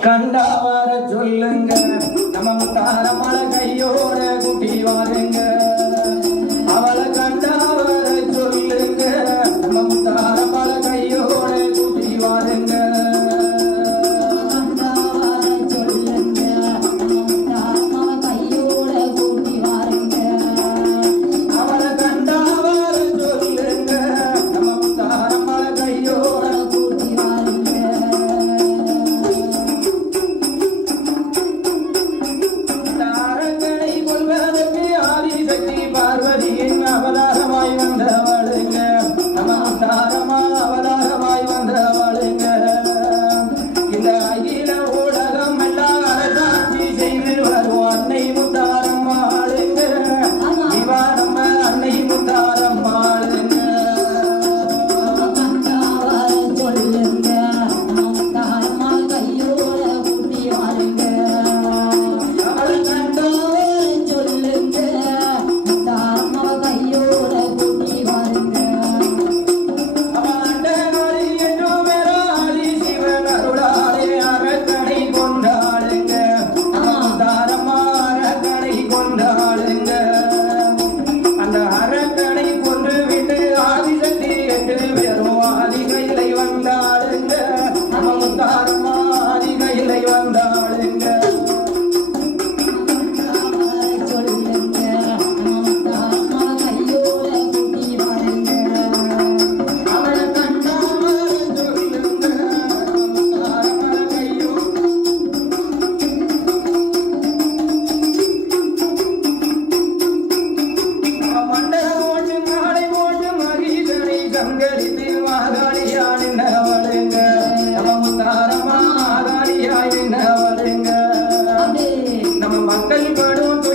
கண்டா வர சொல்லுங்க. நம்ம தாரமழ கையோட குட்டி வாருங்க.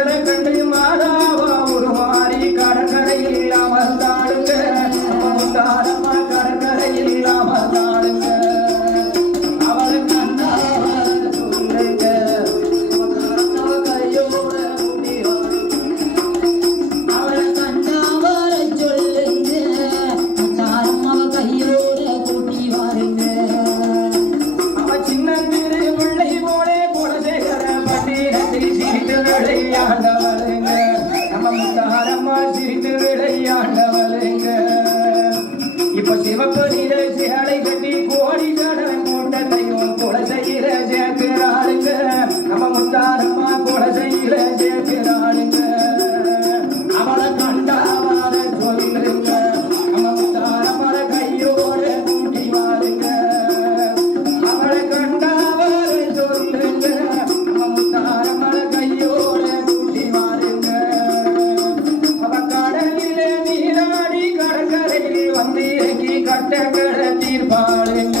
நிலங்கண்டு crazy. நீர் பாடுங்க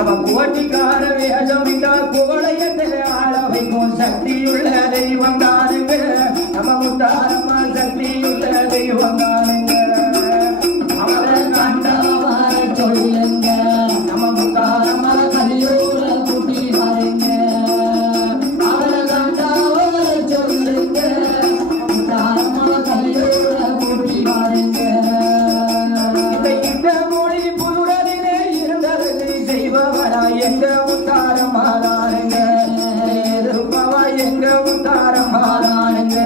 அவன் கோட்டிக்கார வேஷமிட்டா கோடையத்தில் ஆள வைக்கும் சக்தியுள்ள தெய்வம் தானுங்க. நம்ம முத்தாரம்மா சக்தியுள்ள தெய்வம் தானுங்க எங்க உத்தாரம் பாராளுங்க